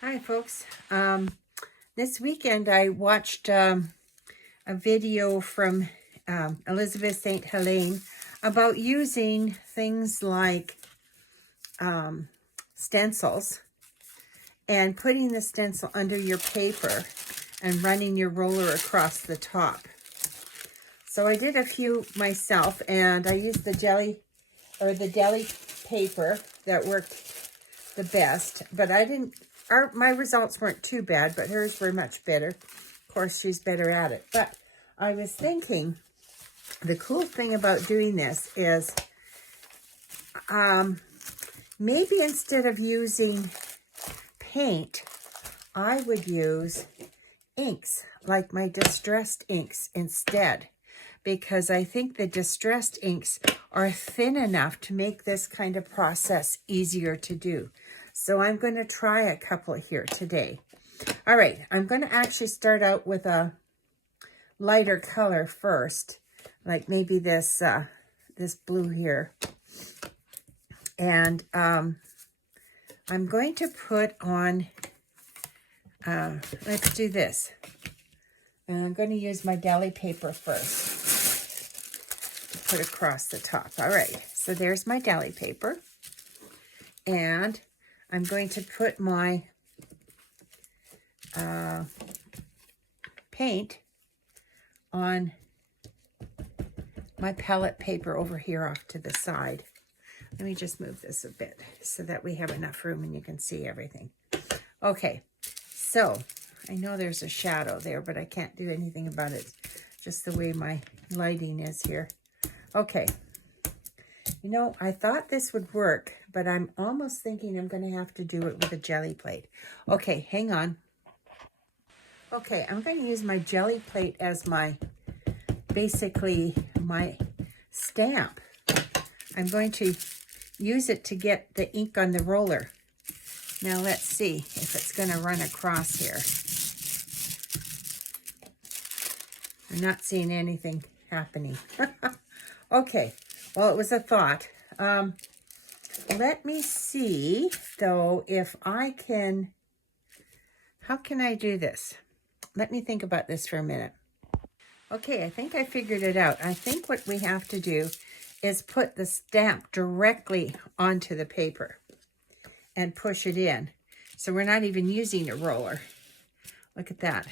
Hi, folks. This weekend I watched a video from Elizabeth St. Helene about using things like stencils and putting the stencil under your paper and running your roller across the top. So I did a few myself, and I used the jelly or the deli paper that worked the best, but my results weren't too bad, but hers were much better. Of course, she's better at it. But I was thinking, the cool thing about doing this is maybe instead of using paint, I would use inks, like my distressed inks instead, because I think the distressed inks are thin enough to make this kind of process easier to do. So I'm going to try a couple here today. All right, I'm going to actually start out with a lighter color first, like maybe this this blue here. And I'm going to put on, let's do this. And I'm going to use my deli paper first to put across the top. All right, so there's my deli paper. And I'm going to put my paint on my palette paper over here off to the side. Let me just move this a bit so that we have enough room and you can see everything. Okay, so I know there's a shadow there, but I can't do anything about it. Just the way my lighting is here. Okay. You know, I thought this would work, but I'm almost thinking I'm going to have to do it with a jelly plate. Okay, hang on. Okay, I'm going to use my jelly plate as basically my stamp. I'm going to use it to get the ink on the roller. Now let's see if it's going to run across here. I'm not seeing anything happening. Okay. Well, it was a thought. Let me see, though, if I can... How can I do this? Let me think about this for a minute. Okay, I think I figured it out. I think what we have to do is put the stamp directly onto the paper and push it in. So we're not even using a roller. Look at that.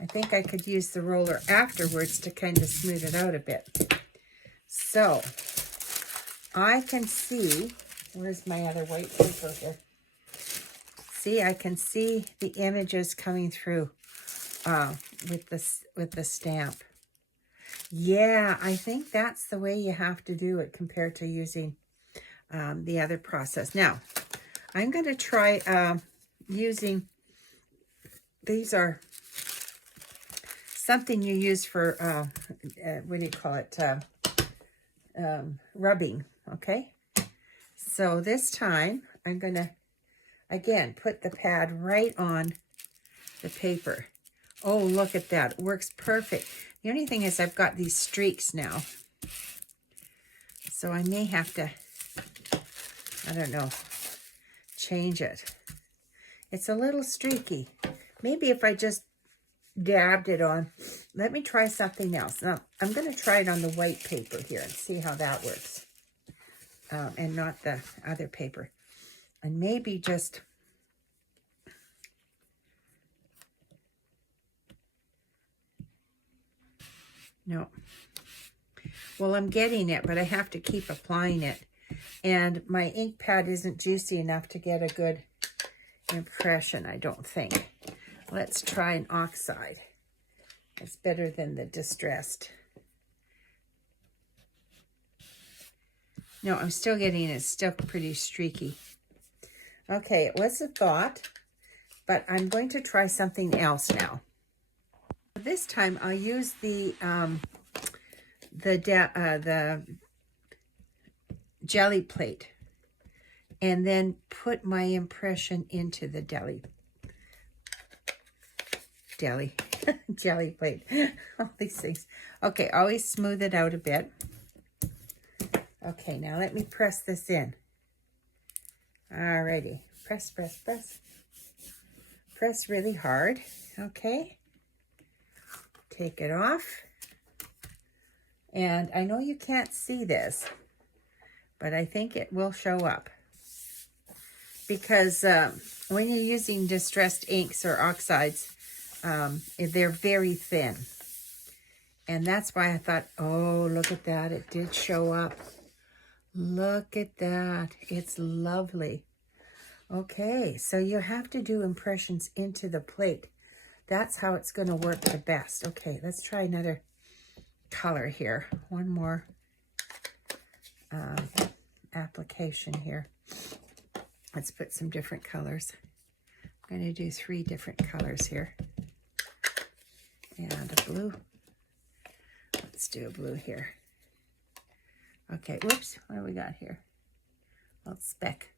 I think I could use the roller afterwards to kind of smooth it out a bit. So I can see, where's my other white paper here? See, I can see the images coming through with the stamp. Yeah, I think that's the way you have to do it compared to using the other process. Now, I'm going to try using, these are something you use for, what do you call it, rubbing, okay? So this time, I'm going to, again, put the pad right on the paper. Oh, look at that. It works perfect. The only thing is I've got these streaks now. So I may have to, I don't know, change it. It's a little streaky. Maybe if I just dabbed it on. Let me try something else. Now, I'm going to try it on the white paper here and see how that works. And not the other paper. And maybe just... No. Well, I'm getting it, but I have to keep applying it. And my ink pad isn't juicy enough to get a good impression, I don't think. Let's try an oxide. It's better than the distressed. No, I'm still getting it. It's still pretty streaky. Okay, it was a thought, but I'm going to try something else now. This time I'll use the jelly plate and then put my impression into the jelly plate. All these things. Okay, always smooth it out a bit. Okay, now let me press this in. Alrighty, press, press, press. Press really hard, okay? Take it off. And I know you can't see this, but I think it will show up. Because when you're using distressed inks or oxides, they're very thin. And that's why I thought, oh, look at that. It did show up. Look at that. It's lovely. Okay, so you have to do impressions into the plate. That's how it's going to work the best. Okay, let's try another color here. One more application here. Let's put some different colors. I'm going to do 3 different colors here. And a blue. Let's do a blue here. Okay, whoops, what do we got here? A little speck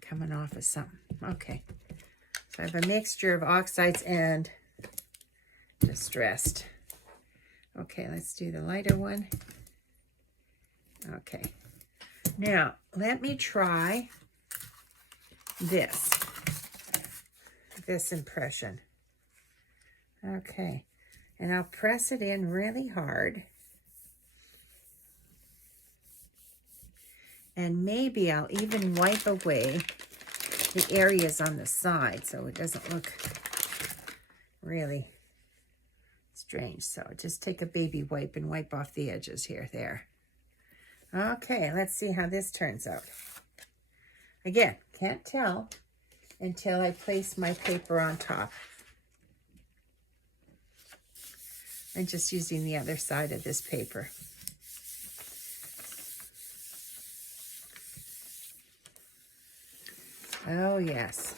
coming off of something. Okay, so I have a mixture of oxides and distressed. Okay, let's do the lighter one. Okay, now let me try this impression. Okay, and I'll press it in really hard. And maybe I'll even wipe away the areas on the side so it doesn't look really strange. So just take a baby wipe and wipe off the edges here, there. Okay, let's see how this turns out. Again, can't tell until I place my paper on top. I'm just using the other side of this paper. Oh, yes.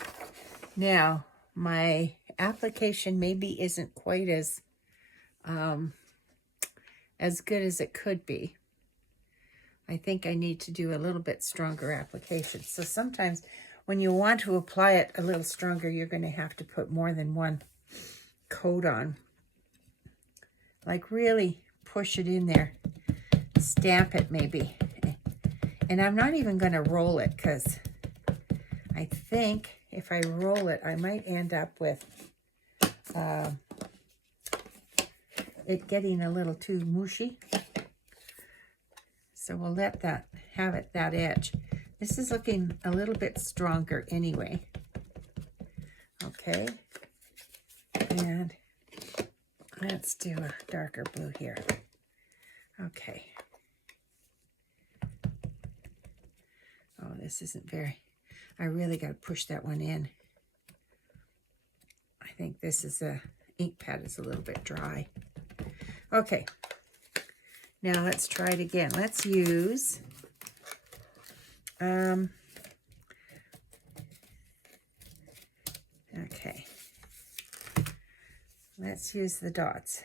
Now, my application maybe isn't quite as good as it could be. I think I need to do a little bit stronger application. So sometimes when you want to apply it a little stronger, you're going to have to put more than one coat on. Like really push it in there. Stamp it maybe. And I'm not even going to roll it because I think if I roll it, I might end up with it getting a little too mushy. So we'll let that have it that edge. This is looking a little bit stronger anyway. Okay. And let's do a darker blue here. Okay. Oh, this isn't very... I really got to push that one in. I think this is ink pad is a little bit dry. Okay. Now let's try it again. Let's use okay. Let's use the dots.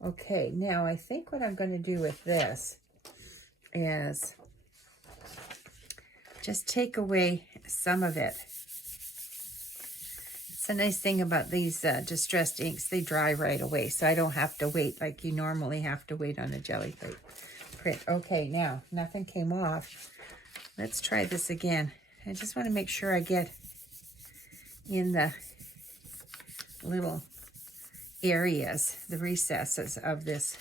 Okay, now I think what I'm going to do with this is just take away some of it. It's a nice thing about these distressed inks. They dry right away, so I don't have to wait like you normally have to wait on a jelly print. Okay, now, nothing came off. Let's try this again. I just want to make sure I get in the little areas, the recesses of this.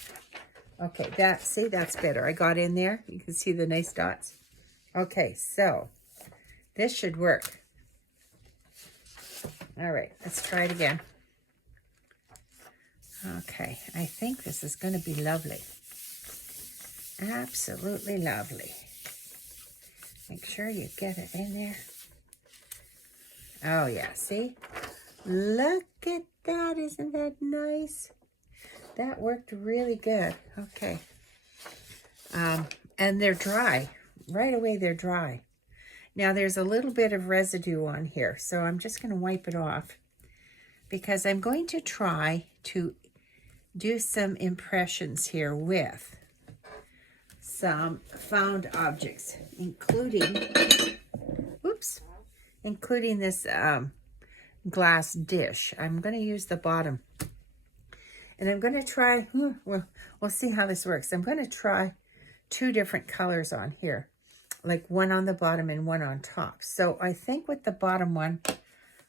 Okay, see, that's better. I got in there. You can see the nice dots. Okay, so this should work. All right, let's try it again. Okay, I think this is going to be lovely. Absolutely lovely. Make sure you get it in there. Oh, yeah, see? Look at that. Isn't that nice? That worked really good. Okay. And they're dry. Right away, they're dry. Now, there's a little bit of residue on here, so I'm just going to wipe it off because I'm going to try to do some impressions here with some found objects, including this glass dish. I'm going to use the bottom. And I'm going to try, we'll see how this works. I'm going to try 2 different colors on here. like one on the bottom and one on top. So I think with the bottom one,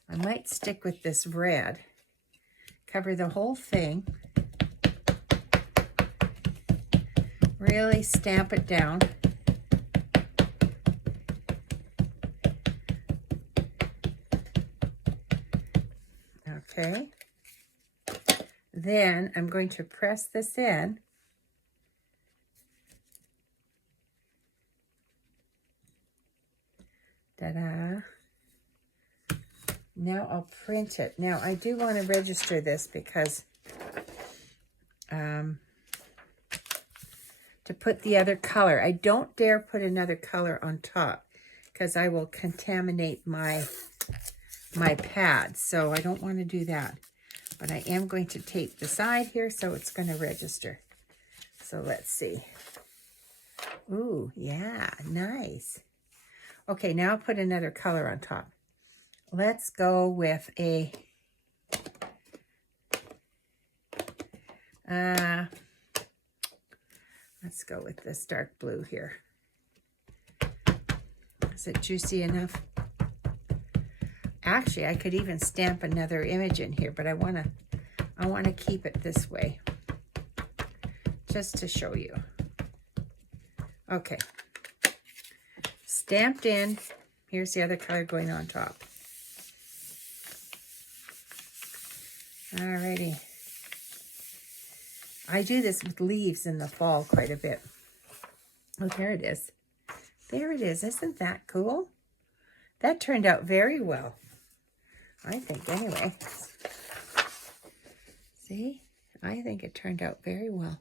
I might stick with this red. Cover the whole thing. Really stamp it down. Okay. Then I'm going to press this in. Ta-da. Now I'll print it. Now I do want to register this because to put the other color. I don't dare put another color on top because I will contaminate my pad. So I don't want to do that. But I am going to tape the side here so it's going to register. So let's see. Ooh, yeah, nice. Okay, now I'll put another color on top. Let's go with a let's go with this dark blue here. Is it juicy enough? Actually, I could even stamp another image in here, but I want to keep it this way just to show you. Okay. Stamped in. Here's the other color going on top. Alrighty. I do this with leaves in the fall quite a bit. Oh, there it is. There it is. Isn't that cool? That turned out very well. I think anyway. See? I think it turned out very well.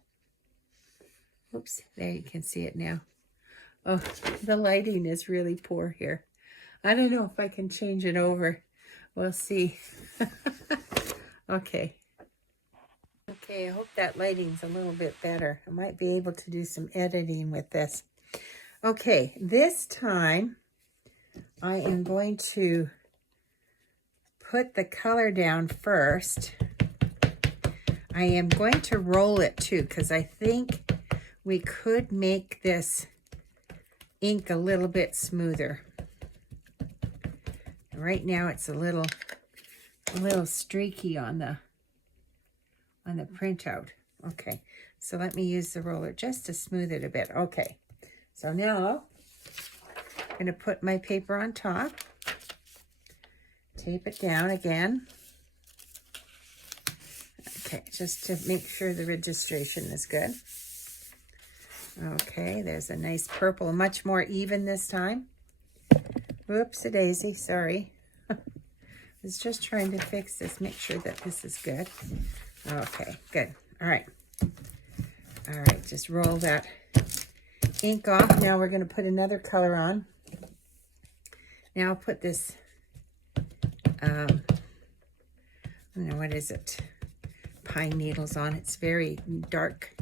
Oops, there you can see it now. Oh, the lighting is really poor here. I don't know if I can change it over. We'll see. Okay. Okay, I hope that lighting's a little bit better. I might be able to do some editing with this. Okay, this time I am going to put the color down first. I am going to roll it too because I think we could make this ink a little bit smoother. Right now it's a little streaky on the printout. Okay, so let me use the roller just to smooth it a bit. Okay, so now I'm going to put my paper on top, tape it down again. Okay, just to make sure the registration is good. Okay, there's a nice purple, much more even this time. Whoops-a-daisy, sorry. I was just trying to fix this, make sure that this is good. Okay, good. All right. All right, just roll that ink off. Now we're going to put another color on. Now I'll put this, I don't know, what is it? Pine needles on. It's very dark,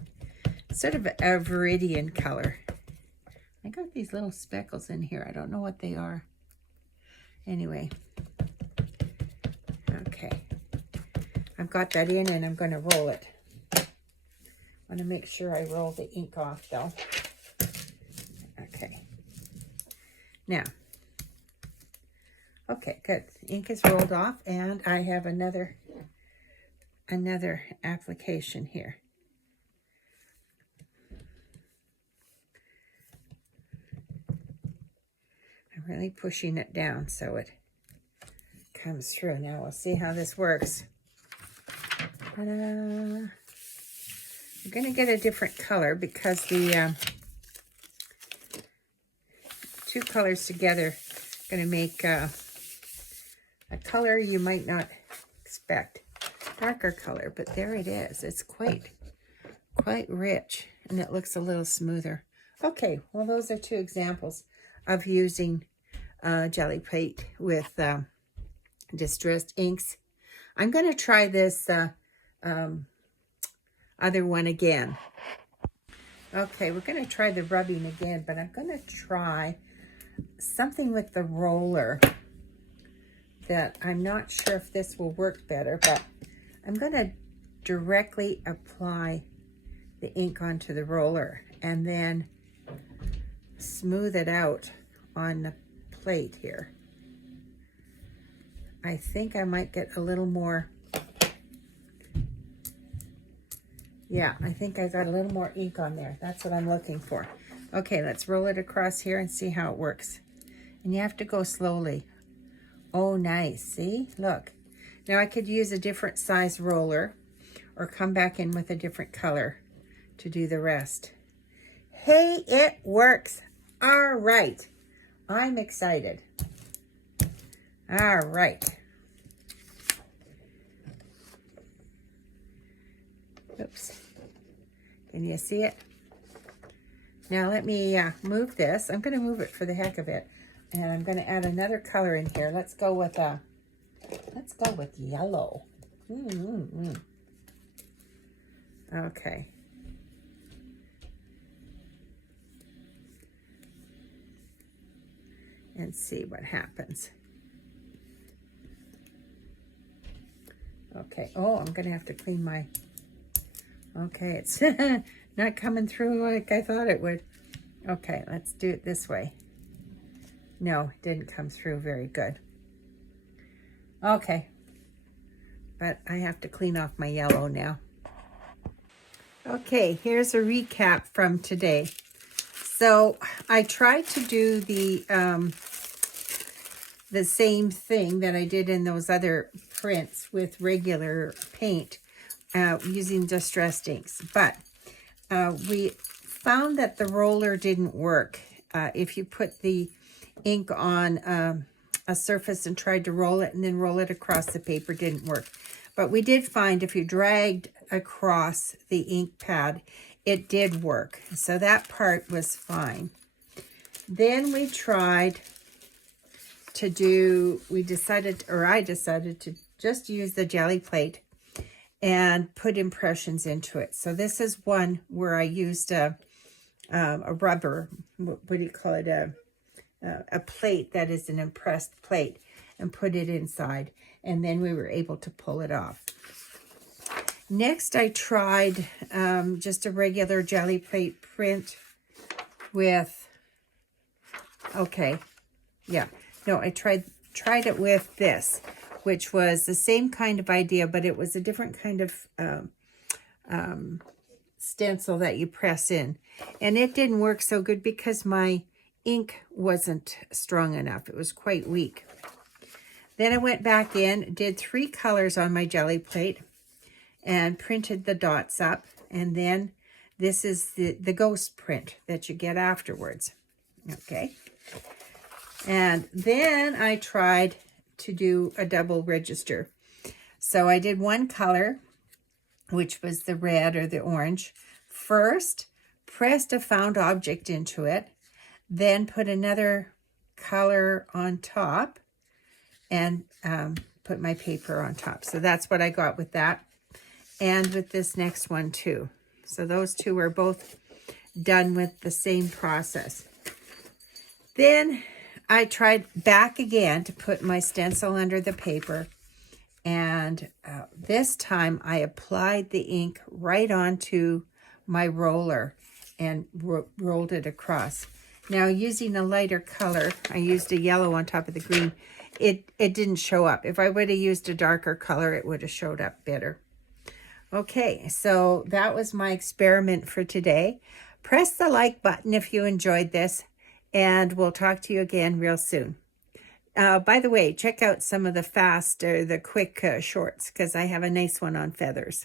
sort of a viridian color. I got these little speckles in here. I don't know what they are. Anyway. Okay. I've got that in and I'm going to roll it. I want to make sure I roll the ink off though. Okay. Now. Okay, good. Ink is rolled off and I have another application here. I'm really pushing it down so it comes through. Now we'll see how this works. Ta-da. We're going to get a different color because the two colors together are going to make a color you might not expect. Darker color, but there it is. It's quite rich and it looks a little smoother. Okay, well those are two examples of using jelly plate with distressed inks. I'm going to try this other one again. Okay, we're going to try the rubbing again, but I'm going to try something with the roller that I'm not sure if this will work better, but I'm going to directly apply the ink onto the roller and then smooth it out on the plate here. I think I might get a little more. Yeah, I think I got a little more ink on there. That's what I'm looking for. Okay, let's roll it across here and see how it works. And you have to go slowly. Oh, nice. See? Look. Now I could use a different size roller or come back in with a different color to do the rest. Hey, it works. All right. I'm excited. All right. Oops. Can you see it? Now let me move this. I'm going to move it for the heck of it. And I'm going to add another color in here. Let's go with yellow. Okay. And see what happens. Okay. Oh, I'm going to have to clean my... Okay, it's not coming through like I thought it would. Okay, let's do it this way. No, it didn't come through very good. Okay, but I have to clean off my yellow now. Okay, here's a recap from today. So I tried to do the same thing that I did in those other prints with regular paint using distressed inks, but we found that the roller didn't work. If you put the ink on a surface and tried to roll it and then roll it across the paper, didn't work. But we did find if you dragged across the ink pad, it did work. So that part was fine. Then we tried to do, I decided to just use the jelly plate and put impressions into it. So this is one where I used a rubber, what do you call it, a plate that is an impressed plate, and put it inside. And then we were able to pull it off. Next, I tried just a regular jelly plate print with, I tried it with this, which was the same kind of idea, but it was a different kind of stencil that you press in. And it didn't work so good because my ink wasn't strong enough. It was quite weak. Then I went back in, did 3 colors on my jelly plate, and printed the dots up. And then this is the ghost print that you get afterwards. Okay. And then I tried to do a double register. So I did 1 color, which was the red or the orange. First, pressed a found object into it, then put another color on top, and put my paper on top. So that's what I got with that. And with this next one too. So those two are both done with the same process. Then I tried back again to put my stencil under the paper. And this time I applied the ink right onto my roller and rolled it across. Now using a lighter color, I used a yellow on top of the green. It didn't show up. If I would have used a darker color, it would have showed up better. Okay, so that was my experiment for today. Press the like button if you enjoyed this, and we'll talk to you again real soon. By the way, check out some of the quick shorts, because I have a nice one on feathers.